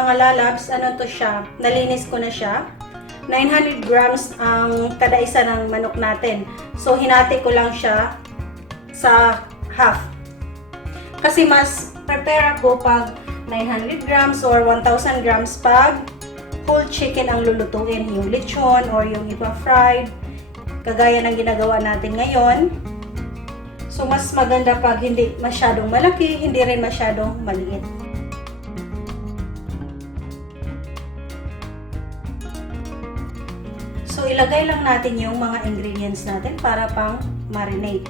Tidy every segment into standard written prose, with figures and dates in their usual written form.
mga lalabs, ano to siya, nalinis ko na siya. 900 grams ang kada isa ng manok natin. So, hinati ko lang siya sa half. Kasi mas prepare ako pag 900 grams or 1,000 grams pag whole chicken ang lulutuin. Yung lechon or yung iba fried. Kagaya ng ginagawa natin ngayon. So, mas maganda pag hindi masyadong malaki, hindi rin masyadong maliit. So, ilagay lang natin yung mga ingredients natin para pang marinate.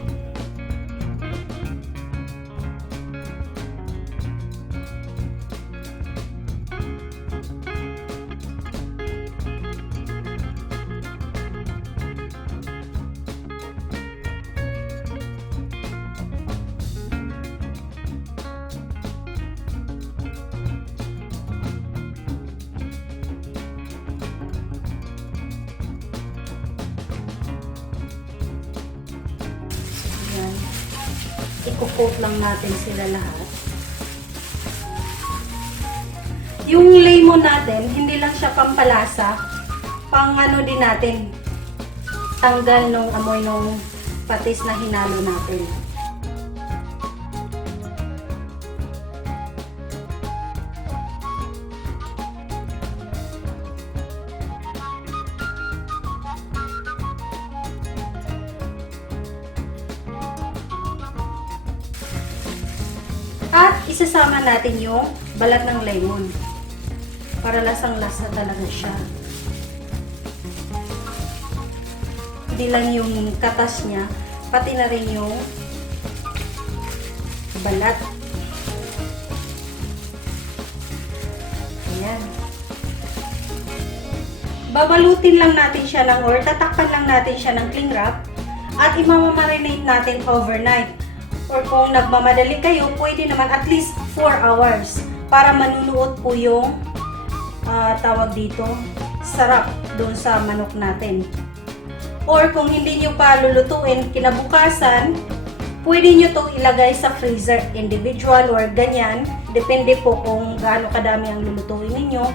I-coat lang natin sila lahat. Yung lemon natin, hindi lang siya pampalasa, pang ano din natin, tanggal nung amoy nung patis na hinalo natin. At isasama natin yung balat ng lemon para lasang-lasa talaga siya. Hindi lang yung katas niya, pati na rin yung balat. Ayan. Babalutin lang natin siya or tatakpan lang natin siya ng cling wrap at imamamarinate natin overnight. Or kung nagmamadali kayo, pwede naman at least 4 hours para manunuot po yung tawag dito, sarap doon sa manok natin. Or kung hindi nyo pa lulutuin kinabukasan, pwede nyo itong ilagay sa freezer individual or ganyan. Depende po kung gaano kadami ang lulutuin ninyo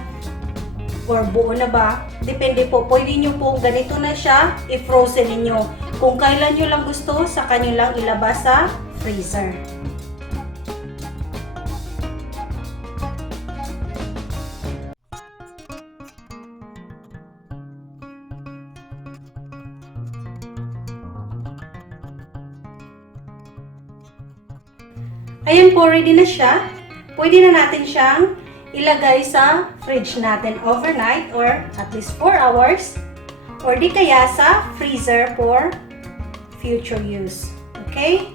or buo na ba. Depende po. Pwede nyo po ganito na siya, i-frozen ninyo. Kung kailan nyo lang gusto, saka nyo lang ilabas sa freezer. Ayan po, ready na siya. Pwede na natin siyang ilagay sa fridge natin overnight or at least 4 hours or di kaya sa freezer for future use. Okay?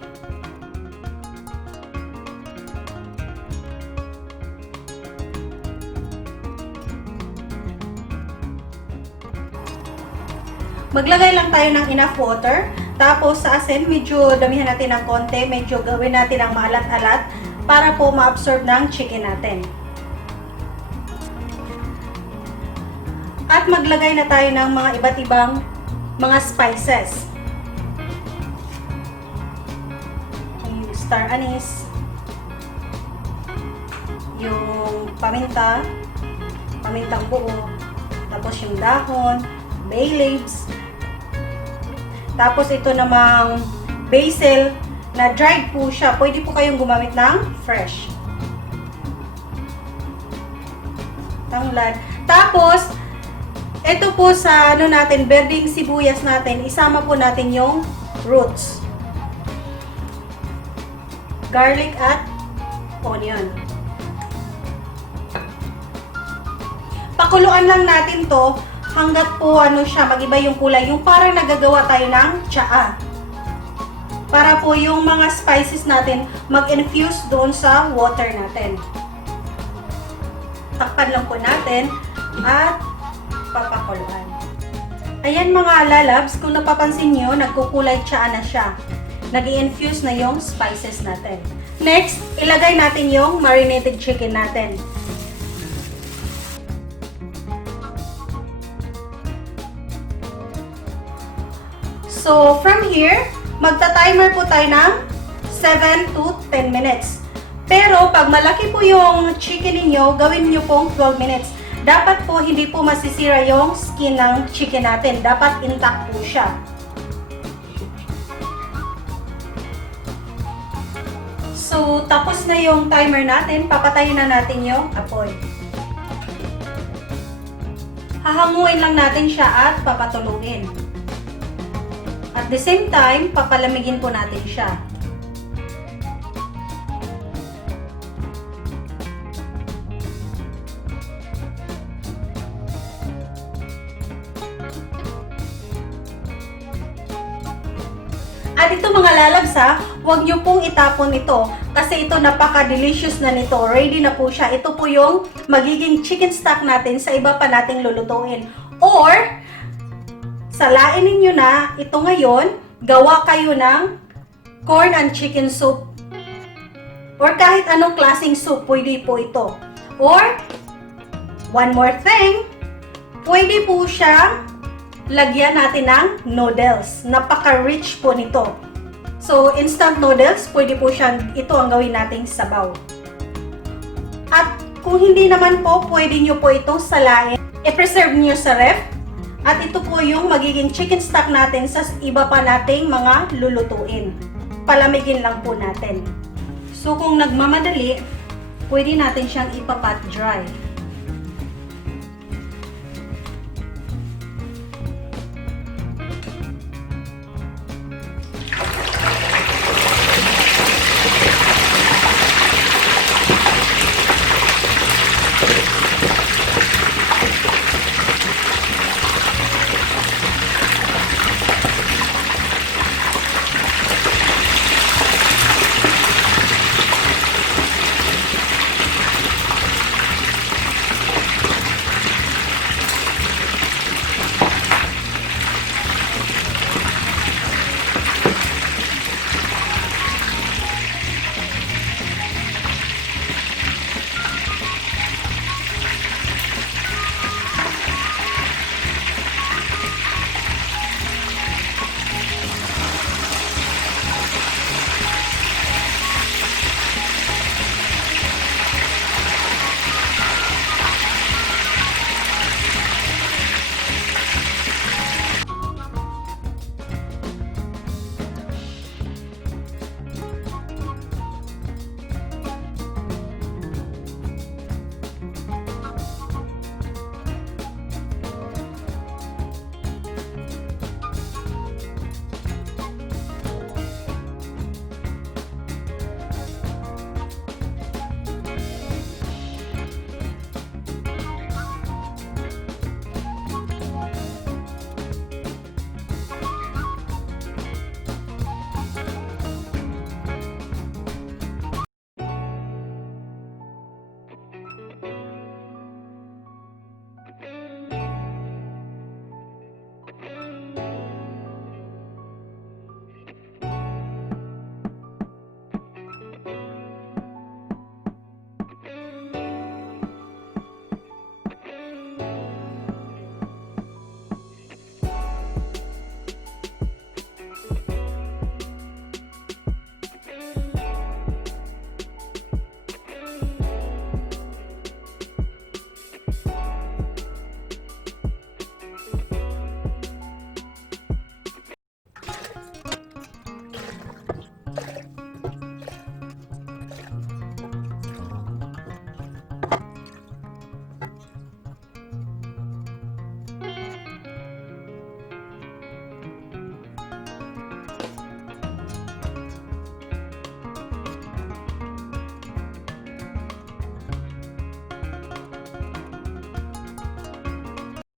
Maglagay lang tayo ng enough water. Tapos sa asin, medyo damihan natin ng konti. Medyo gawin natin ang maalat-alat para po ma-absorb ng chicken natin. At maglagay na tayo ng mga iba't ibang mga spices. Yung star anise. Yung paminta. Pamintang buo. Tapos yung dahon. Bay leaves. Tapos ito namang basil na dried po siya. Pwede po kayong gumamit ng fresh. Tanglad. Tapos, ito po sa ano natin, berdeng sibuyas natin, isama po natin yung roots. Garlic at onion. Pakuluan lang natin to hanggat po ano siya, mag-iba yung kulay. Yung parang nagagawa tayo ng tsaa. Para po yung mga spices natin mag-infuse doon sa water natin. Takpan lang po natin at papakuluan. Ayan mga lalabs, kung napapansin nyo, nagkukulay tsaa na siya. Nag-i-infuse na yung spices natin. Next, ilagay natin yung marinated chicken natin. So, from here, magta-timer po tayo ng 7 to 10 minutes. Pero pag malaki po yung chicken ninyo, gawin nyo pong 12 minutes. Dapat po hindi po masisira yung skin ng chicken natin. Dapat intact po siya. So, tapos na yung timer natin. Papatayin na natin yung apoy. Hahanguin lang natin siya at papatulugin. At the same time, papalamigin po natin siya. At ito mga lalabs ha, huwag nyo pong itapon ito kasi ito napaka-delicious na nito. Ready na po siya. Ito po yung magiging chicken stock natin sa iba pa nating lulutuin. Or, salain ninyo na ito ngayon, gawa kayo ng corn and chicken soup. Or kahit anong klaseng soup, pwede po ito. Or, one more thing, pwede po siyang lagyan natin ng noodles. Napaka-rich po nito. So, instant noodles, pwede po siyang, ito ang gawin nating sabaw. At kung hindi naman po, pwede nyo po itong salain. I-preserve nyo sa ref. At ito po yung magiging chicken stock natin sa iba pa nating mga lulutuin. Palamigin lang po natin. So, kung nagmamadali, pwede natin siyang ipapat dry.